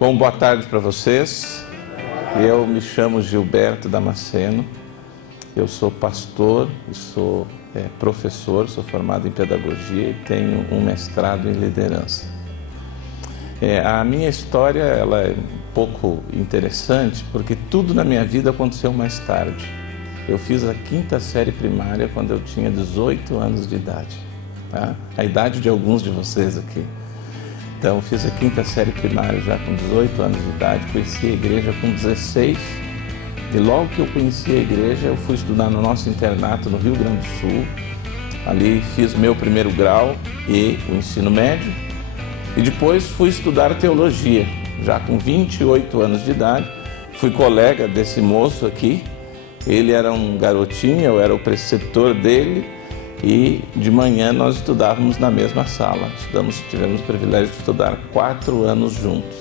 Bom, boa tarde para vocês. Eu me chamo Gilberto Damasceno. Eu sou pastor e sou professor, sou formado em pedagogia e tenho um mestrado em liderança. A minha história ela é um pouco interessante porque tudo na minha vida aconteceu mais tarde. Eu fiz a 5ª série primária quando eu tinha 18 anos de idade, tá? A idade de alguns de vocês aqui. Então, eu fiz a 5ª série primária já com 18 anos de idade, conheci a igreja com 16 e logo que eu conheci a igreja eu fui estudar no nosso internato no Rio Grande do Sul. Ali fiz meu primeiro grau e o ensino médio e depois fui estudar teologia, já com 28 anos de idade. Fui colega desse moço aqui, ele era um garotinho, eu era o preceptor dele. E de manhã nós estudávamos na mesma sala, tivemos o privilégio de estudar 4 anos juntos.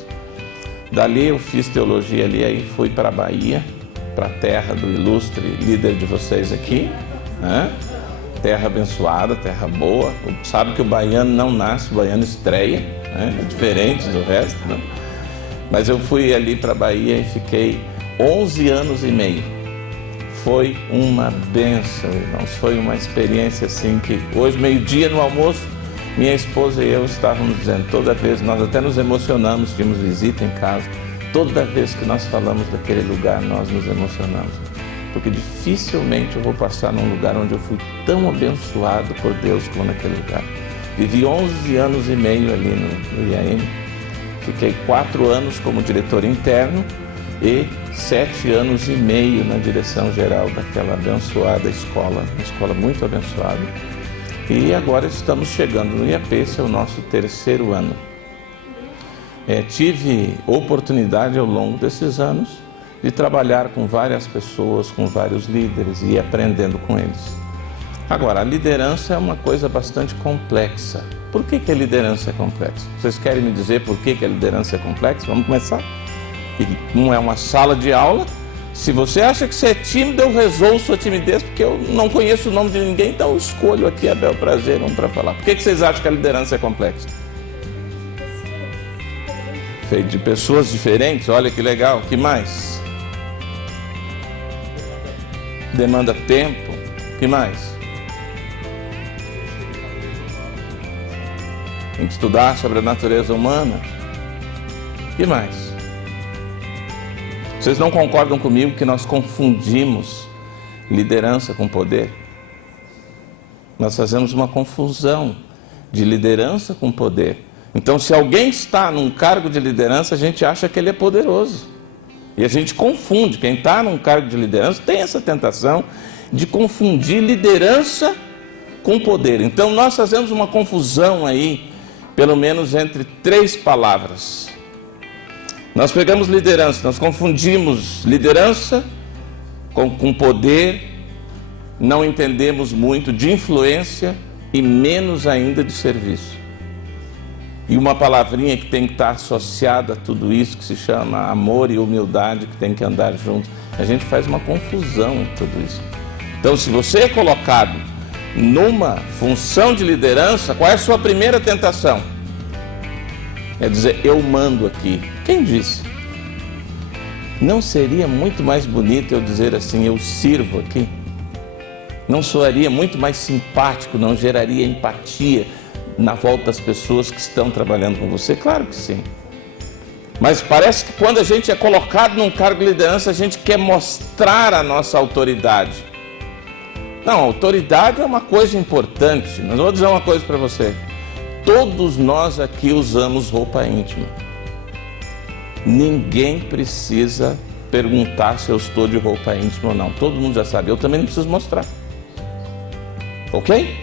Dali eu fiz teologia ali, aí fui para a Bahia, para a terra do ilustre líder de vocês aqui, né? Terra abençoada, terra boa. Sabe que o baiano não nasce, o baiano estreia, né? É diferente do resto, não? Mas eu fui ali para a Bahia e fiquei 11 anos e meio. Foi uma bênção, irmãos, foi uma experiência assim que hoje, meio-dia no almoço, minha esposa e eu estávamos dizendo, toda vez, nós até nos emocionamos, tínhamos visita em casa, toda vez que nós falamos daquele lugar, nós nos emocionamos, porque dificilmente eu vou passar num lugar onde eu fui tão abençoado por Deus como naquele lugar. Vivi 11 anos e meio ali no IAM, fiquei 4 anos como diretor interno, e 7 anos e meio na direção geral daquela abençoada escola, uma escola muito abençoada. E agora estamos chegando no IAP, esse é o nosso 3º ano. Tive oportunidade ao longo desses anos de trabalhar com várias pessoas, com vários líderes e aprendendo com eles. Agora, a liderança é uma coisa bastante complexa. Por que a liderança é complexa? Vocês querem me dizer por que a liderança é complexa? Vamos começar? E não é uma sala de aula. Se você acha que você é tímido, eu resolvo sua timidez, porque eu não conheço o nome de ninguém, então eu escolho aqui a bel prazer um para falar. Por que vocês acham que a liderança é complexa? Feito de pessoas diferentes, olha que legal. O que mais? Demanda tempo. O que mais? Tem que estudar sobre a natureza humana. O que mais? Vocês não concordam comigo que nós confundimos liderança com poder? Nós fazemos uma confusão de liderança com poder. Então, se alguém está num cargo de liderança, a gente acha que ele é poderoso. E a gente confunde. Quem está num cargo de liderança tem essa tentação de confundir liderança com poder. Então, nós fazemos uma confusão aí, pelo menos entre 3 palavras. Nós pegamos liderança, nós confundimos liderança com poder, não entendemos muito de influência e menos ainda de serviço. E uma palavrinha que tem que estar associada a tudo isso, que se chama amor e humildade, que tem que andar juntos. A gente faz uma confusão em tudo isso. Então, se você é colocado numa função de liderança, qual é a sua primeira tentação? É dizer, eu mando aqui. Quem disse? Não seria muito mais bonito eu dizer assim, eu sirvo aqui? Não soaria muito mais simpático, não geraria empatia na volta das pessoas que estão trabalhando com você? Claro que sim. Mas parece que quando a gente é colocado num cargo de liderança, a gente quer mostrar a nossa autoridade. Não, autoridade é uma coisa importante. Mas eu vou dizer uma coisa para você. Todos nós aqui usamos roupa íntima. Ninguém precisa perguntar se eu estou de roupa íntima ou não. Todo mundo já sabe. Eu também não preciso mostrar. Ok?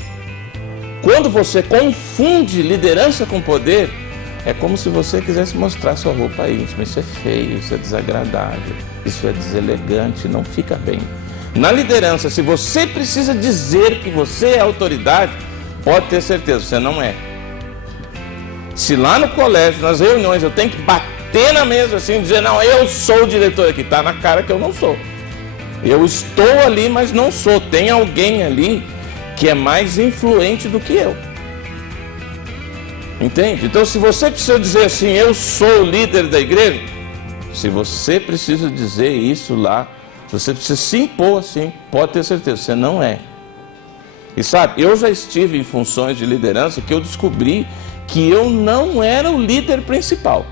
Quando você confunde liderança com poder, é como se você quisesse mostrar sua roupa íntima. Isso é feio, isso é desagradável, isso é deselegante, não fica bem. Na liderança, se você precisa dizer que você é autoridade, pode ter certeza, você não é. Se lá no colégio, nas reuniões, eu tenho que bater na mesa assim, dizer, não, eu sou o diretor aqui, está na cara que eu não sou. Eu estou ali, mas não sou. Tem alguém ali que é mais influente do que eu. Entende? Então, se você precisa dizer assim, eu sou o líder da igreja, se você precisa dizer isso lá, se você precisa se impor assim, pode ter certeza, você não é. E sabe, eu já estive em funções de liderança que eu descobri que eu não era o líder principal.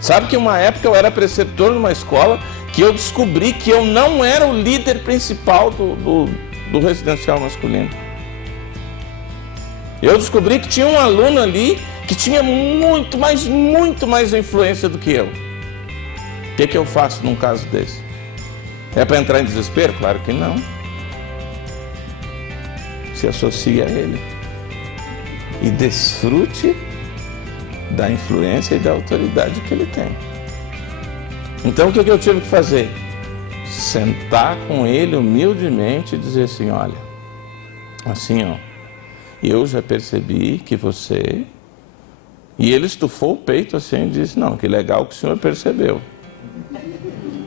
Sabe que uma época eu era preceptor numa escola que eu descobri que eu não era o líder principal do residencial masculino. Eu descobri que tinha um aluno ali que tinha muito mais influência do que eu. O que eu faço num caso desse? É para entrar em desespero? Claro que não. Se associa a ele e desfrute da influência e da autoridade que ele tem. Então o que eu tive que fazer? Sentar com ele humildemente e dizer assim, olha, assim ó, eu já percebi que você... E ele estufou o peito assim e disse, não, que legal que o senhor percebeu.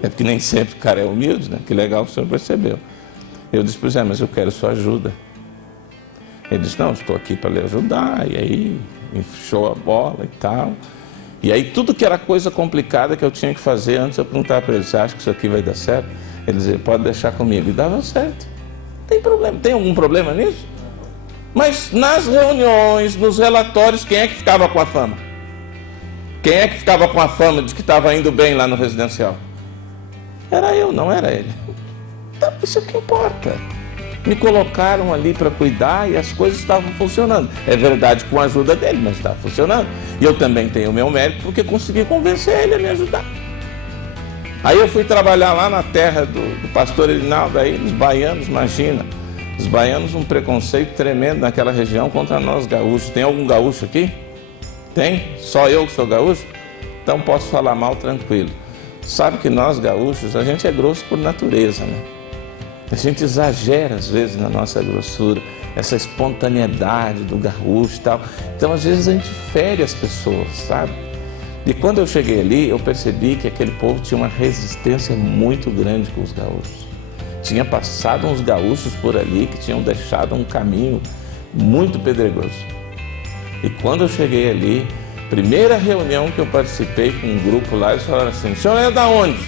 É porque nem sempre o cara é humilde, né? Que legal que o senhor percebeu. Eu disse, pois é, mas eu quero sua ajuda. Ele disse, não, estou aqui para lhe ajudar. E aí, encheu a bola e tal. E aí, tudo que era coisa complicada que eu tinha que fazer, antes eu perguntava para ele, você acha que isso aqui vai dar certo? Ele dizia, pode deixar comigo. E dava certo. Tem problema. Tem algum problema nisso? Mas nas reuniões, nos relatórios, quem é que ficava com a fama? Quem é que ficava com a fama de que estava indo bem lá no residencial? Era eu, não era ele. Então, isso é o que importa. Me colocaram ali para cuidar e as coisas estavam funcionando. É verdade, com a ajuda dele, mas estava funcionando. E eu também tenho o meu mérito porque consegui convencer ele a me ajudar. Aí eu fui trabalhar lá na terra do pastor Erinaldo, aí os baianos, imagina. Os baianos, um preconceito tremendo naquela região contra nós gaúchos. Tem algum gaúcho aqui? Tem? Só eu que sou gaúcho? Então posso falar mal tranquilo. Sabe que nós gaúchos, a gente é grosso por natureza, né? A gente exagera às vezes na nossa grossura, essa espontaneidade do gaúcho e tal. Então às vezes a gente fere as pessoas, sabe? E quando eu cheguei ali, eu percebi que aquele povo tinha uma resistência muito grande com os gaúchos. Tinha passado uns gaúchos por ali que tinham deixado um caminho muito pedregoso. E quando eu cheguei ali, primeira reunião que eu participei com um grupo lá, eles falaram assim, o senhor é da onde?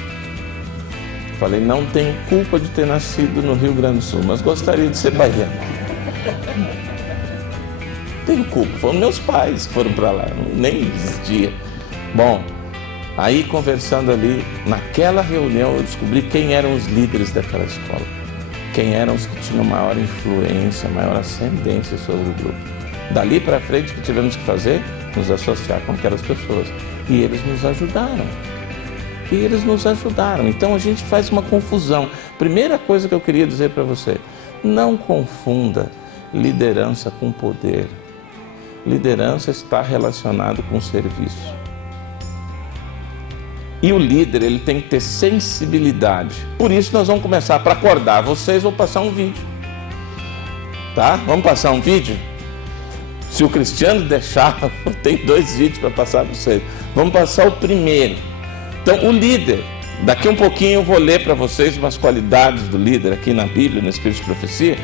Falei, não tenho culpa de ter nascido no Rio Grande do Sul, mas gostaria de ser baiano. Tenho culpa, foram meus pais que foram para lá, nem existia. Bom, aí conversando ali, naquela reunião eu descobri quem eram os líderes daquela escola. Quem eram os que tinham maior influência, maior ascendência sobre o grupo. Dali para frente, o que tivemos que fazer? Nos associar com aquelas pessoas. E eles nos ajudaram. Então a gente faz uma confusão. Primeira coisa que eu queria dizer para você, não confunda liderança com poder. Liderança está relacionado com serviço. E o líder, ele tem que ter sensibilidade. Por isso nós vamos começar, para acordar vocês, vou passar um vídeo. Tá? Vamos passar um vídeo? Se o Cristiano deixar, tem 2 vídeos para passar para vocês. Vamos passar o primeiro. Então, o líder, daqui um pouquinho eu vou ler para vocês umas qualidades do líder aqui na Bíblia, no Espírito de Profecia,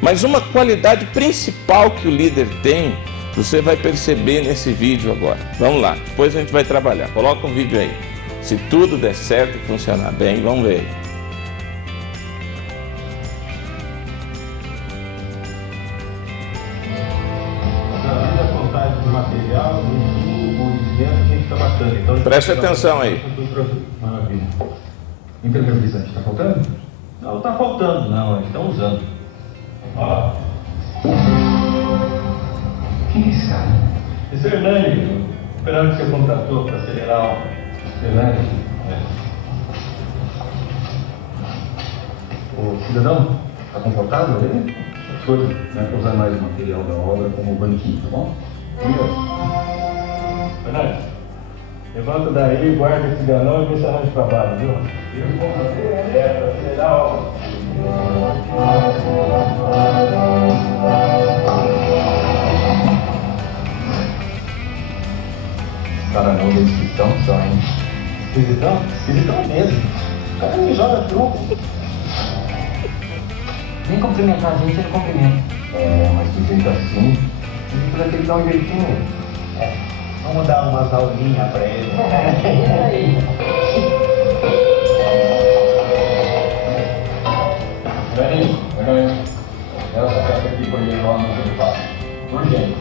mas uma qualidade principal que o líder tem, você vai perceber nesse vídeo agora. Vamos lá, depois a gente vai trabalhar. Coloca um vídeo aí. Se tudo der certo e funcionar bem, vamos ver. Preste atenção aí. Maravilha. Impermeabilizante, está faltando? Não, está faltando, não, eles estão usando. Ó. Quem é esse cara? Esse é o Hernani, esperando que você contratou para acelerar o Hernani. O cidadão, está confortável aí? As coisas, não é para usar mais o material da obra como banquinho, tá bom? Hernani. Levanta daí, guarda esse galão e vê se arranja para baixo, viu? Eu vou fazer para acelerar a obra. Cara, não, eles esquisitão só, hein? Esquisitão? Esquisitão mesmo. O cara me joga truco. Vem cumprimentar a gente, ele cumprimenta. Mas do jeito assim, a gente vai ter que dar um jeitinho. Vamos dar umas aulinhas pra ele. Vem, essa peça aqui por ele lá no preparo. Urgente.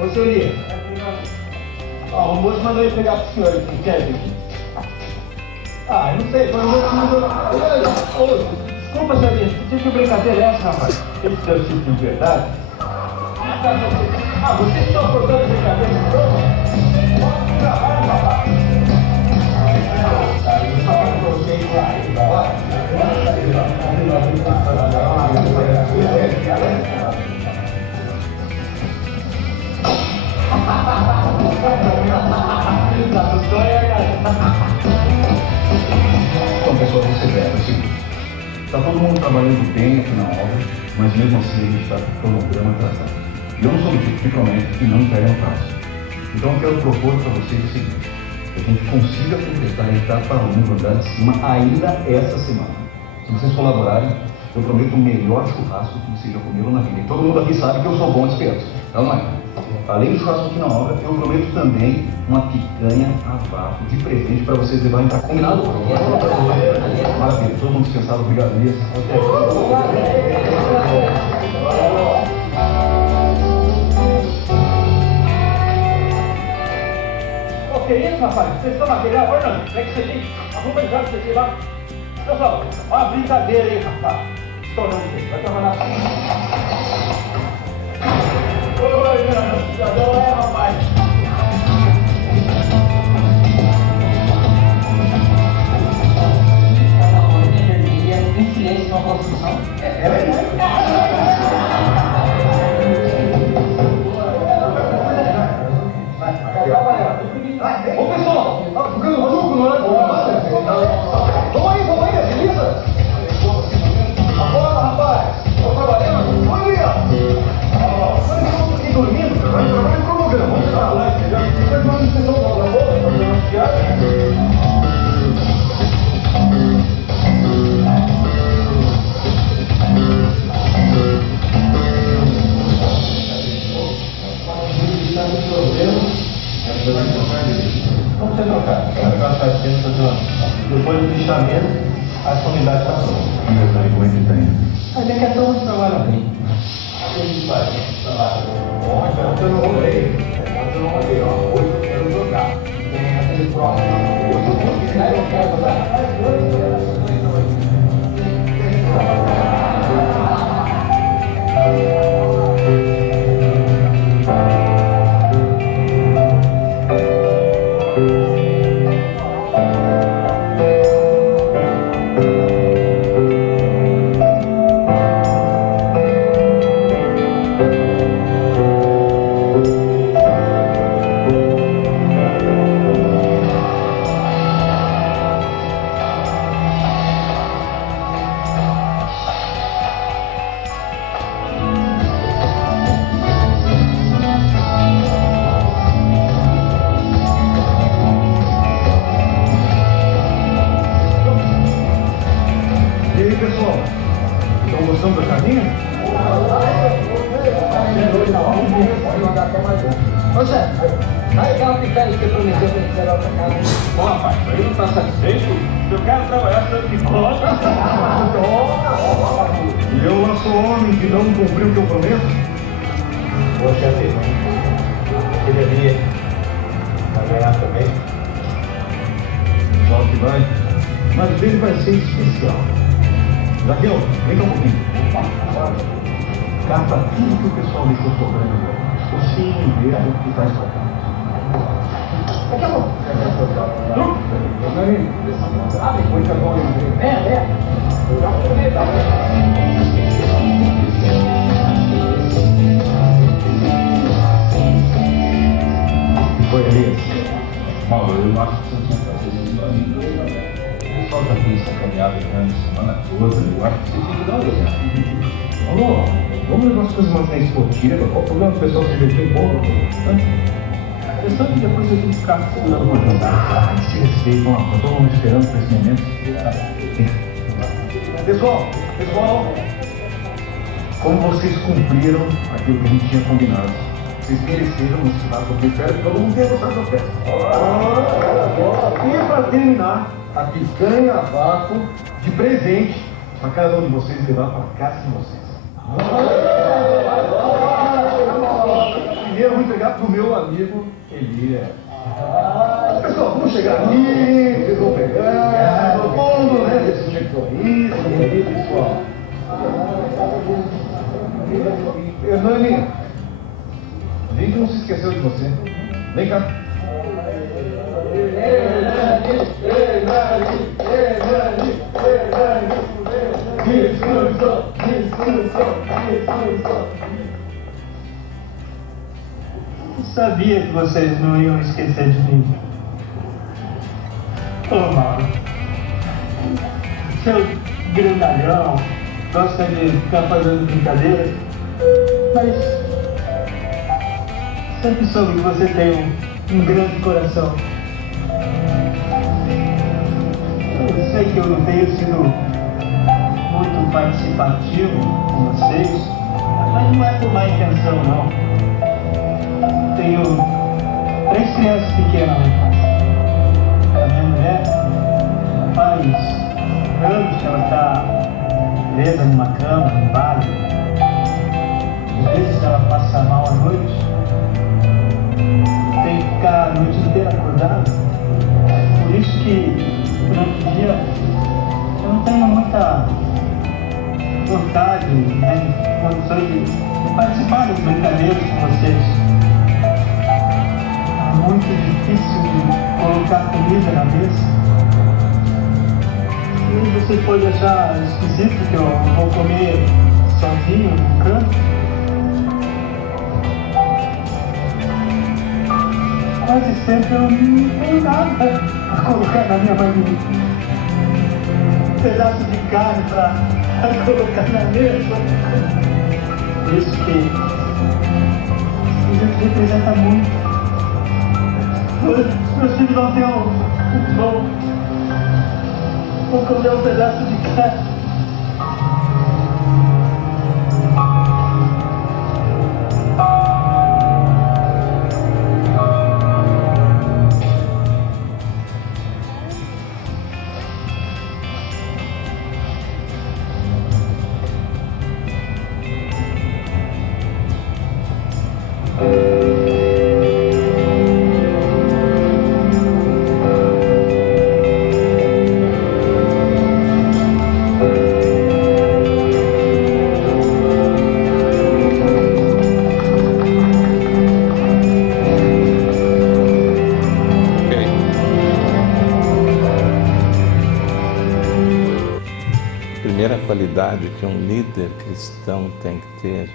Ô, senhoria. Ó, o moço mandou ele pegar pro senhor aqui, quer ver? Ah, eu não sei, foi o moço que mandou. Desculpa, senhoria, que brincadeira é essa, rapaz? Esse deve ser de verdade? Ah, vocês estão cortando brincadeira de novo? Pode trabalho, rapaz. Eu só para vocês lá. Então, pessoal, você vê, é o seguinte. Está todo mundo trabalhando bem aqui na obra, mas mesmo assim a gente está com o cronograma atrasado. E eu não sou do tipo que promete e não entrega no prazo. Então eu quero propor para vocês o seguinte: que a gente consiga completar a etapa 1 do andar de cima ainda essa semana. Se vocês colaborarem, eu prometo o melhor churrasco que vocês já comeram na vida. E todo mundo aqui sabe que eu sou bom de espeto. Então, não é? Além do churrasco aqui na obra, eu prometo também uma picanha a vácuo de presente para vocês levarem para combinado? Maravilha, todo mundo descansado, obrigado mesmo. Ô, que isso, rapaz? Vocês estão material agora não? Como é que você tem? Arruma já que você tem lá. Pessoal, olha a brincadeira aí, rapaz. Estourando aqui, vai trabalhar assim. Oi, meu, já deu rapaz. Em silêncio na construção. É verdade. Ô, pessoal, tá ficando maluco, não é? Vamos aí, beleza? Acorda, rapaz. Tô trabalhando. Vamos aí, ó. Quando eu estou aqui dormindo, vai trabalhar no cronograma. Vamos pra lá, entendeu? Depois vamos em sessão da boca, fazer uma piada. Vamos ser trocados. Depois do lixamento, a comunidade está pronta. Como é que tá indo? Mas é que é todo mundo trabalha bem. Eu não rolei. Eu não rolei, ó. Hoje eu quero jogar. Tem aquele próximo. Eu quero jogar. E aí, pessoal? Estão gostando da caminha? Ô, Zé, aí aquela picanha que você prometeu pra gente levar pra casa. Bom, rapaz, aí não está satisfeito? Eu quero trabalhar tanto que pode. E eu lá sou homem que não cumpriu o que eu prometo? Poxa vida, aquele ali vai ganhar também. Claro que vai. Mas ele vai ser especial. Zaqueu, vem cá um pouquinho. Cata tudo que o pessoal me ficou cobrando agora. Você mesmo que faz pra cá. Daqui a pouco. Ah, depois que agora eu eu já comi, tá Foi ali. Mauro, eu acho que você tinha que fazer isso pra mim. O pessoal já fez sacaneado durante a semana toda. Eu acho que você tinha que dar uma olhada. Alô, vamos levar as coisas mais na esportiva. Qual o problema do pessoal se divertir um pouco? A questão é que depois a gente ficar segurando uma jogada. respeito. Vamos lá, todo mundo esperando por esse momento. Pessoal, como vocês cumpriram aquilo que a gente tinha combinado? Vocês mereceram no estudar sobre o festa, todo mundo tenha gostado da festa. E para terminar, a picanha a vácuo de presente para cada um de vocês levar para casa de vocês. Primeiro eu vou entregar para o meu amigo Elias. Pessoal, vamos chegar aqui, vocês vão pegar, todo mundo, né? Desse jeito sorriso, pessoal. Hernani, vem que não se esqueceu de você. Vem cá. Eu sabia que vocês não iam esquecer de mim. Ô, Mauro, seu grandalhão, gosta de ficar fazendo brincadeira, mas sempre soube que você tem um grande coração. Eu sei que eu não tenho sido muito participativo com vocês, mas não é por má intenção, não. Tenho 3 crianças pequenas lá em casa. A minha mulher faz anos que ela está presa numa cama, num bar. Às vezes ela passa mal à noite, tem que ficar a noite inteira acordada. Por isso que, durante o dia, eu não tenho muita vontade, né, condições de participar das brincadeiras com vocês. É muito difícil de colocar comida na mesa. E você pode achar esquisito que eu vou comer sozinho no canto. Quase sempre eu não tenho nada a colocar na minha barriga. Um pedaço de carne para colocar na mesa. Isso que representa muito. Meus filhos não têm um pão. Vou comer um pedaço de carne. A primeira qualidade que um líder cristão tem que ter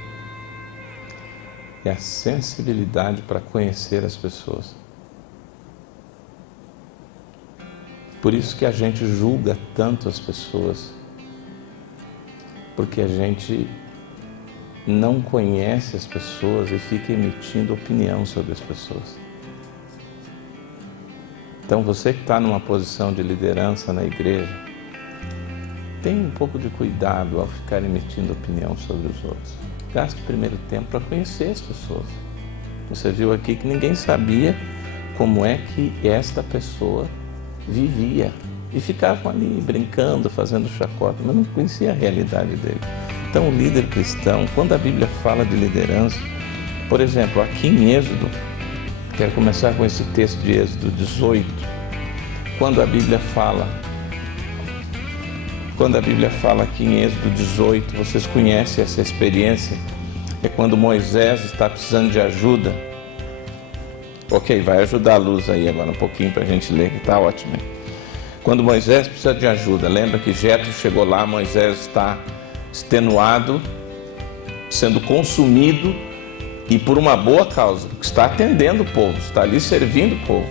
é a sensibilidade para conhecer as pessoas. Por isso que a gente julga tanto as pessoas, porque a gente não conhece as pessoas e fica emitindo opinião sobre as pessoas. Então você que está numa posição de liderança na igreja, tenha um pouco de cuidado ao ficar emitindo opinião sobre os outros. Gaste o primeiro tempo para conhecer as pessoas. Você viu aqui que ninguém sabia como é que esta pessoa vivia. E ficavam ali brincando, fazendo chacota, mas não conhecia a realidade dele. Então o líder cristão, quando a Bíblia fala de liderança, por exemplo, aqui em Êxodo, quero começar com esse texto de Êxodo 18, quando a Bíblia fala aqui em Êxodo 18, vocês conhecem essa experiência, é quando Moisés está precisando de ajuda. Ok, vai ajudar a luz aí agora um pouquinho para a gente ler, que está ótimo. Quando Moisés precisa de ajuda, lembra que Jetro chegou lá, Moisés está extenuado, sendo consumido e por uma boa causa, porque está atendendo o povo, está ali servindo o povo.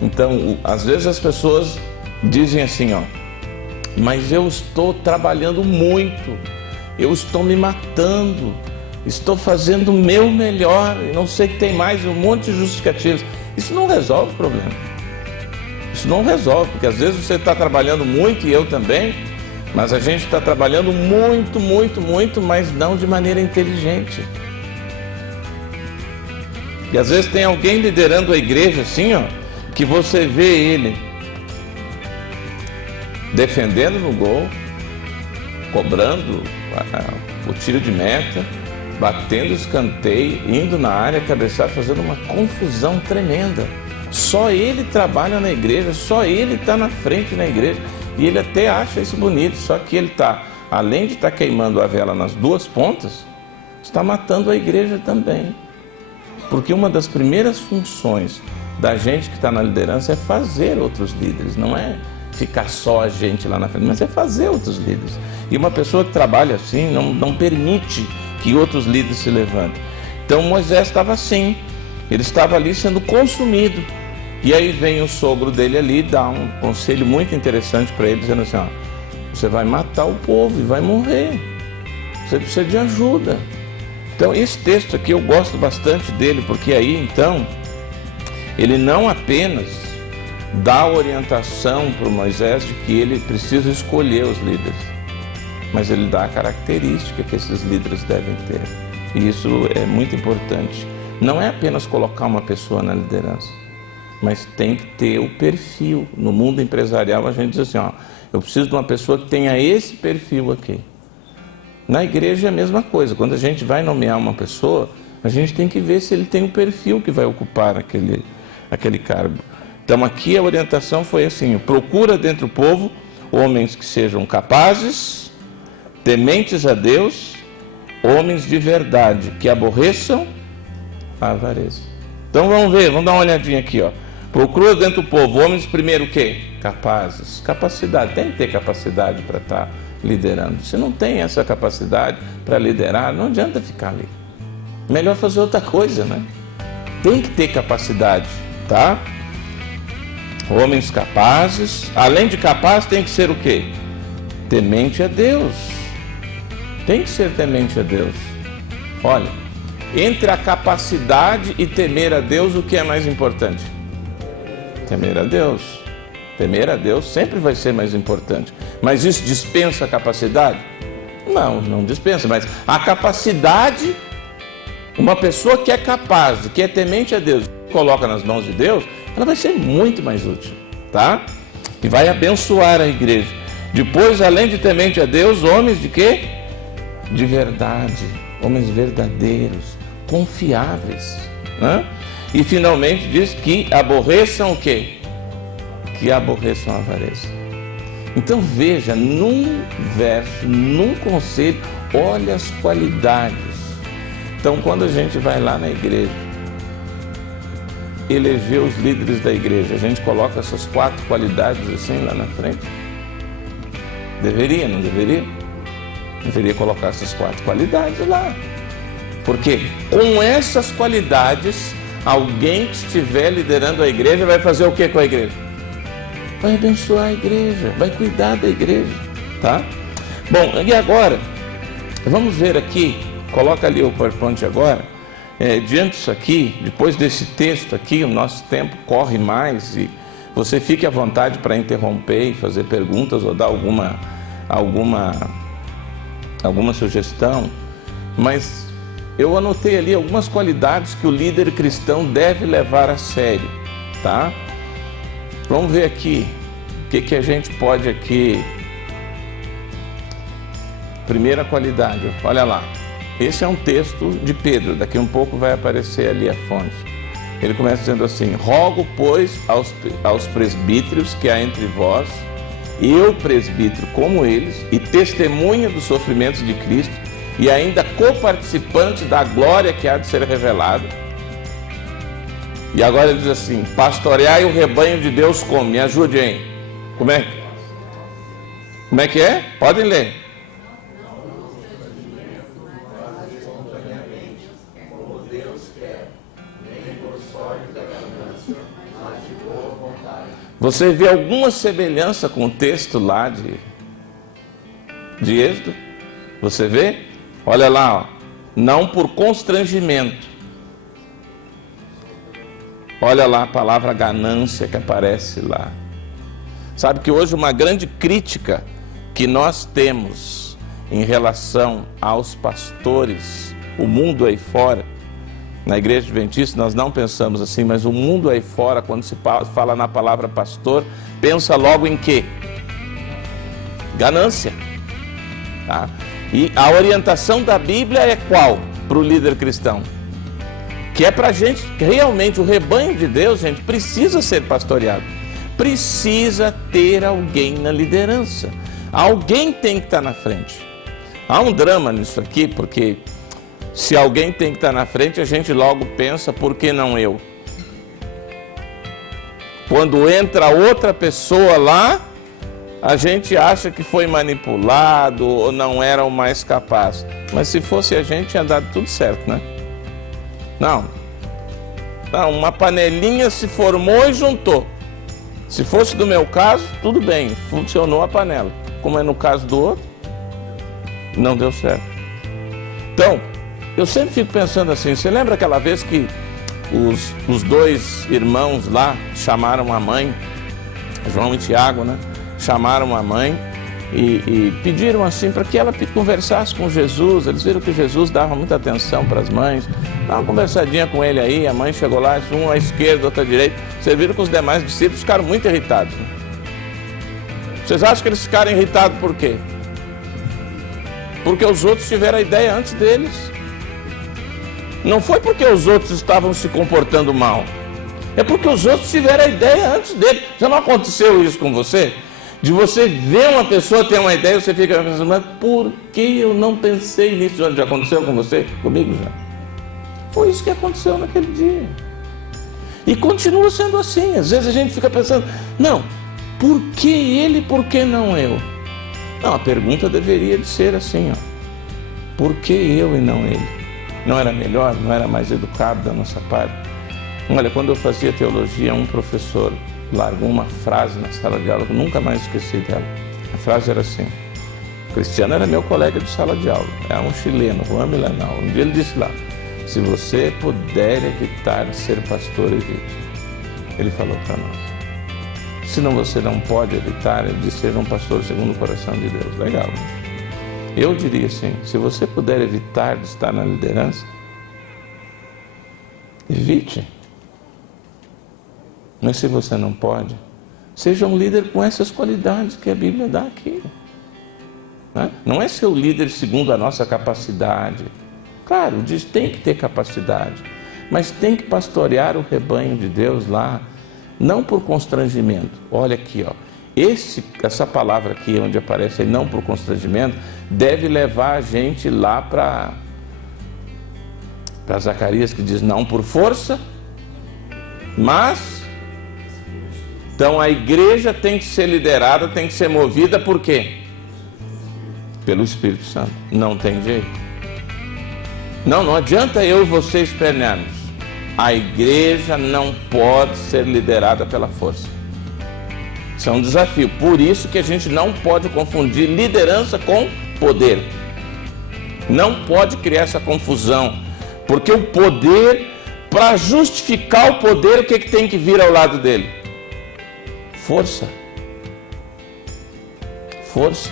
Então, às vezes as pessoas dizem assim, ó, mas eu estou trabalhando muito, eu estou me matando, estou fazendo o meu melhor, e não sei que tem mais um monte de justificativas. Isso não resolve o problema. Isso não resolve, porque às vezes você está trabalhando muito, e eu também, mas a gente está trabalhando muito, mas não de maneira inteligente. E às vezes tem alguém liderando a igreja assim, ó, que você vê ele defendendo no gol, cobrando o tiro de meta, batendo o escanteio, indo na área, cabecear, fazendo uma confusão tremenda. Só ele trabalha na igreja, só ele está na frente na igreja. E ele até acha isso bonito, só que ele está, além de estar queimando a vela nas duas pontas, está matando a igreja também. Porque uma das primeiras funções da gente que está na liderança é fazer outros líderes, não é ficar só a gente lá na frente, mas é fazer outros líderes. E uma pessoa que trabalha assim não permite que outros líderes se levantem. Então Moisés estava assim, ele estava ali sendo consumido. E aí vem o sogro dele ali e dá um conselho muito interessante para ele, dizendo assim, ó, você vai matar o povo e vai morrer, você precisa de ajuda. Então esse texto aqui eu gosto bastante dele, porque aí então ele não apenas dá orientação para o Moisés de que ele precisa escolher os líderes, mas ele dá a característica que esses líderes devem ter. E isso é muito importante. Não é apenas colocar uma pessoa na liderança, mas tem que ter o perfil. No mundo empresarial a gente diz assim, ó, eu preciso de uma pessoa que tenha esse perfil aqui. Na igreja é a mesma coisa. Quando a gente vai nomear uma pessoa, a gente tem que ver se ele tem o perfil que vai ocupar aquele cargo. Então aqui a orientação foi assim, procura dentro do povo homens que sejam capazes, tementes a Deus, homens de verdade, que aborreçam a avareza. Então vamos ver, vamos dar uma olhadinha aqui, ó. Procura dentro do povo homens, primeiro o quê? Capazes, capacidade, tem que ter capacidade para estar liderando. Se não tem essa capacidade para liderar, não adianta ficar ali. Melhor fazer outra coisa, né? Tem que ter capacidade, tá? Homens capazes, além de capaz, tem que ser o quê? Temente a Deus. Tem que ser temente a Deus. Olha, entre a capacidade e temer a Deus, o que é mais importante? Temer a Deus. Temer a Deus sempre vai ser mais importante. Mas isso dispensa a capacidade? Não dispensa, mas a capacidade, uma pessoa que é capaz, que é temente a Deus, coloca nas mãos de Deus, ela vai ser muito mais útil, tá? E vai abençoar a igreja. Depois, além de temente a Deus, homens de quê? De verdade, homens verdadeiros, confiáveis, né? E finalmente diz que aborreçam o quê? Que aborreçam a avareza. Então veja, num verso, num conselho, olha as qualidades. Então quando a gente vai lá na igreja, eleger os líderes da igreja, a gente coloca essas 4 qualidades assim lá na frente? Deveria, não deveria? Deveria colocar essas 4 qualidades lá. Porque com essas qualidades, alguém que estiver liderando a igreja vai fazer o que com a igreja? Vai abençoar a igreja, vai cuidar da igreja, tá? Bom, e agora, vamos ver aqui, coloca ali o PowerPoint agora, diante disso aqui, depois desse texto aqui, o nosso tempo corre mais e você fique à vontade para interromper e fazer perguntas ou dar alguma sugestão, mas eu anotei ali algumas qualidades que o líder cristão deve levar a sério, tá? Vamos ver aqui o que a gente pode aqui. Primeira qualidade, olha lá. Esse é um texto de Pedro, daqui um pouco vai aparecer ali a fonte. Ele começa dizendo assim: rogo, pois, aos presbíteros que há entre vós, eu presbítero como eles, e testemunha dos sofrimentos de Cristo, e ainda coparticipante da glória que há de ser revelada. E agora ele diz assim: pastoreai o rebanho de Deus como? Me ajude, hein? Como é que é? Podem ler. Você vê alguma semelhança com o texto lá de Êxodo? Você vê? Olha lá, ó. Não por constrangimento. Olha lá a palavra ganância que aparece lá. Sabe que hoje uma grande crítica que nós temos em relação aos pastores, o mundo aí fora, na Igreja Adventista nós não pensamos assim, mas o mundo aí fora, quando se fala na palavra pastor, pensa logo em quê? Ganância. Tá? E a orientação da Bíblia é qual para o líder cristão? Que é para a gente, realmente o rebanho de Deus, gente, precisa ser pastoreado. Precisa ter alguém na liderança. Alguém tem que estar na frente. Há um drama nisso aqui, porque se alguém tem que estar na frente, a gente logo pensa, por que não eu? Quando entra outra pessoa lá, a gente acha que foi manipulado ou não era o mais capaz. Mas se fosse a gente, tinha dado tudo certo, né? Não, uma panelinha se formou e juntou. Se fosse do meu caso, tudo bem, funcionou a panela. Como é no caso do outro, não deu certo. Então, eu sempre fico pensando assim, você lembra aquela vez que os dois irmãos lá chamaram a mãe, João e Tiago, né? Chamaram a mãe e pediram assim para que ela conversasse com Jesus. Eles viram que Jesus dava muita atenção para as mães. Dá uma conversadinha com ele aí, a mãe chegou lá, um à esquerda, outro à direita. Vocês viram que os demais discípulos ficaram muito irritados. Né? Vocês acham que eles ficaram irritados por quê? Porque os outros tiveram a ideia antes deles. Não foi porque os outros estavam se comportando mal. É porque os outros tiveram a ideia antes deles. Já não aconteceu isso com você? De você ver uma pessoa ter uma ideia, você fica pensando, mas por que eu não pensei nisso? Já aconteceu com você? Comigo já. Foi isso que aconteceu naquele dia. E continua sendo assim. Às vezes a gente fica pensando, não, por que ele, por que não eu? Não, a pergunta deveria de ser assim, ó. Por que eu e não ele? Não era melhor, não era mais educado da nossa parte? Olha, quando eu fazia teologia, um professor largou uma frase na sala de aula, que eu nunca mais esqueci dela. A frase era assim, o Cristiano era meu colega de sala de aula, é um chileno, Juan Milanal. Um dia ele disse lá, se você puder evitar de ser pastor, evite. Ele falou para nós. Se não, você não pode evitar, ele disse, seja um pastor segundo o coração de Deus. Legal, né? Eu diria assim, se você puder evitar de estar na liderança, evite. Mas se você não pode, seja um líder com essas qualidades que a Bíblia dá aqui. Não é ser o líder segundo a nossa capacidade. Claro, diz tem que ter capacidade, mas tem que pastorear o rebanho de Deus lá, não por constrangimento. Olha aqui, ó. Essa palavra aqui, onde aparece aí, não por constrangimento, deve levar a gente lá para Zacarias, que diz não por força, mas... Então a igreja tem que ser liderada, tem que ser movida por quê? Pelo Espírito Santo. Não tem jeito. Não adianta eu e você espernearmos. A igreja não pode ser liderada pela força. Isso é um desafio. Por isso que a gente não pode confundir liderança com poder. Não pode criar essa confusão. Porque o poder, para justificar o poder, o que tem que vir ao lado dele? Força. Força.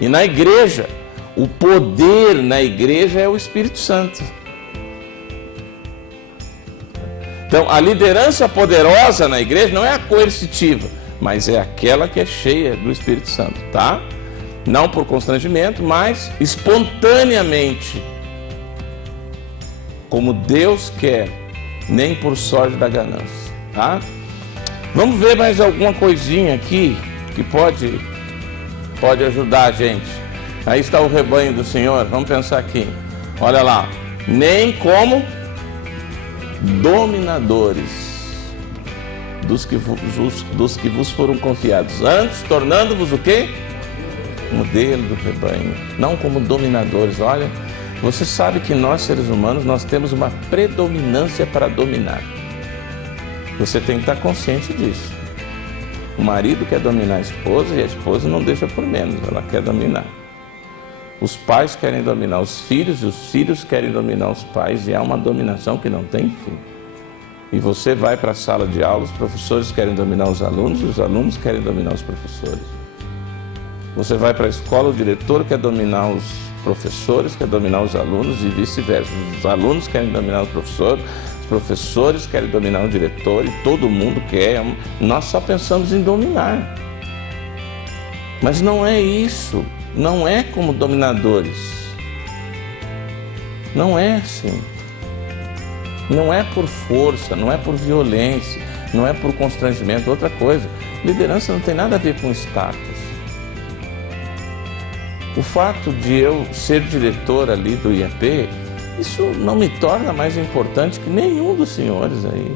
E na igreja, o poder na igreja é o Espírito Santo. Então, a liderança poderosa na igreja não é a coercitiva, mas é aquela que é cheia do Espírito Santo, tá? Não por constrangimento, mas espontaneamente, como Deus quer, nem por sorte da ganância, tá? Vamos ver mais alguma coisinha aqui que pode ajudar a gente. Aí está o rebanho do Senhor, vamos pensar aqui. Olha lá, nem como dominadores dos que vos foram confiados. Antes, tornando-vos o quê? Modelo do rebanho. Não como dominadores. Olha, você sabe que nós, seres humanos, nós temos uma predominância para dominar. Você tem que estar consciente disso. O marido quer dominar a esposa e a esposa não deixa por menos, ela quer dominar. Os pais querem dominar os filhos e os filhos querem dominar os pais, e há uma dominação que não tem fim. E você vai para a sala de aula, os professores querem dominar os alunos querem dominar os professores. Você vai para a escola, o diretor quer dominar os professores, quer dominar os alunos e vice-versa. Os alunos querem dominar os professores querem dominar o diretor e todo mundo quer. Nós só pensamos em dominar. Mas não é isso. Não é como dominadores. Não é assim. Não é por força, não é por violência, não é por constrangimento. Outra coisa, liderança não tem nada a ver com status. O fato de eu ser diretor ali do IAP, isso não me torna mais importante que nenhum dos senhores aí.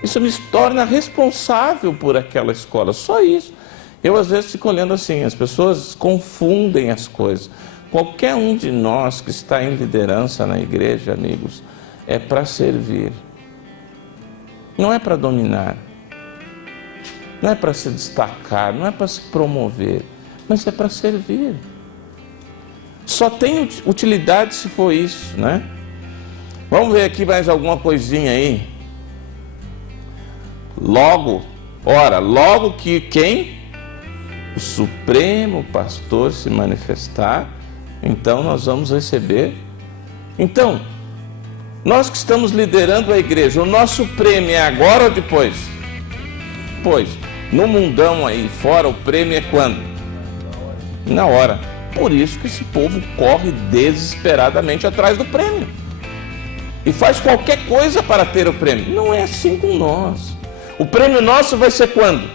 Isso me torna responsável por aquela escola, só isso. Eu às vezes fico olhando assim, as pessoas confundem as coisas. Qualquer um de nós que está em liderança na igreja, amigos, é para servir. Não é para dominar. Não é para se destacar, não é para se promover, mas é para servir. Só tem utilidade se for isso, né? Vamos ver aqui mais alguma coisinha aí. Logo que quem? O Supremo Pastor se manifestar, então nós vamos receber. Então, nós que estamos liderando a igreja, o nosso prêmio é agora ou depois? Pois, no mundão aí fora, o prêmio é quando? Na hora. Por isso que esse povo corre desesperadamente atrás do prêmio. E faz qualquer coisa para ter o prêmio. Não é assim com nós. O prêmio nosso vai ser quando?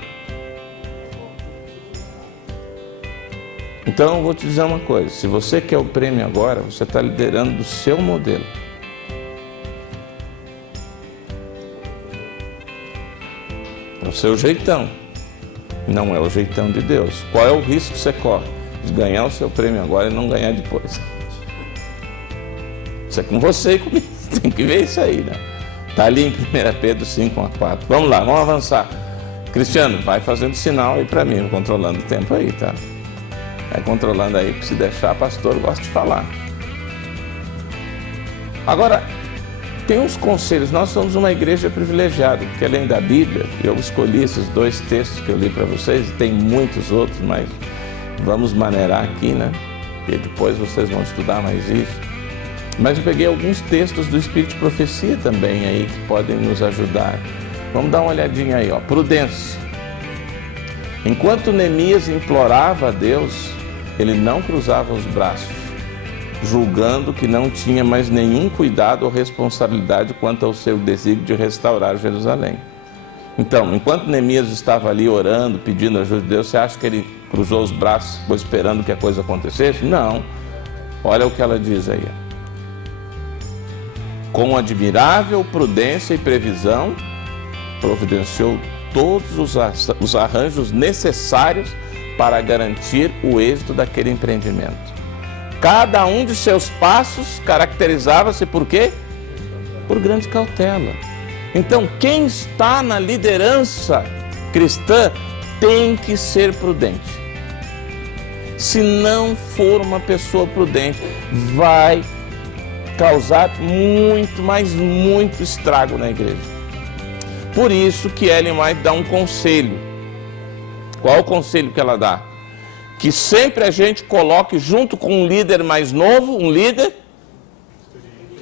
Então eu vou te dizer uma coisa. Se você quer o prêmio agora, você está liderando do seu modelo. É o seu jeitão. Não é o jeitão de Deus. Qual é o risco que você corre? De ganhar o seu prêmio agora e não ganhar depois. Isso é com você e comigo. Tem que ver isso aí, né? Está ali em 1 Pedro 5:4. Vamos lá, vamos avançar. Cristiano, vai fazendo sinal aí para mim, controlando o tempo aí, tá? Vai controlando aí, porque se deixar, pastor, eu gosto de falar. Agora, tem uns conselhos. Nós somos uma igreja privilegiada, porque além da Bíblia, eu escolhi esses 2 textos que eu li para vocês, e tem muitos outros, mas vamos maneirar aqui, né? E depois vocês vão estudar mais isso. Mas eu peguei alguns textos do Espírito de Profecia também aí, que podem nos ajudar. Vamos dar uma olhadinha aí, ó. Prudência. Enquanto Neemias implorava a Deus, ele não cruzava os braços, julgando que não tinha mais nenhum cuidado ou responsabilidade quanto ao seu desígnio de restaurar Jerusalém. Então, enquanto Neemias estava ali orando, pedindo ajuda de Deus, você acha que ele cruzou os braços, ficou esperando que a coisa acontecesse? Não. Olha o que ela diz aí. Com admirável prudência e previsão, providenciou todos os arranjos necessários para garantir o êxito daquele empreendimento. Cada um de seus passos caracterizava-se por quê? Por grande cautela. Então, quem está na liderança cristã tem que ser prudente. Se não for uma pessoa prudente, vai causar muito, mas muito estrago na igreja. Por isso que Ellen White dá um conselho. Qual o conselho que ela dá? Que sempre a gente coloque junto com um líder mais novo, um líder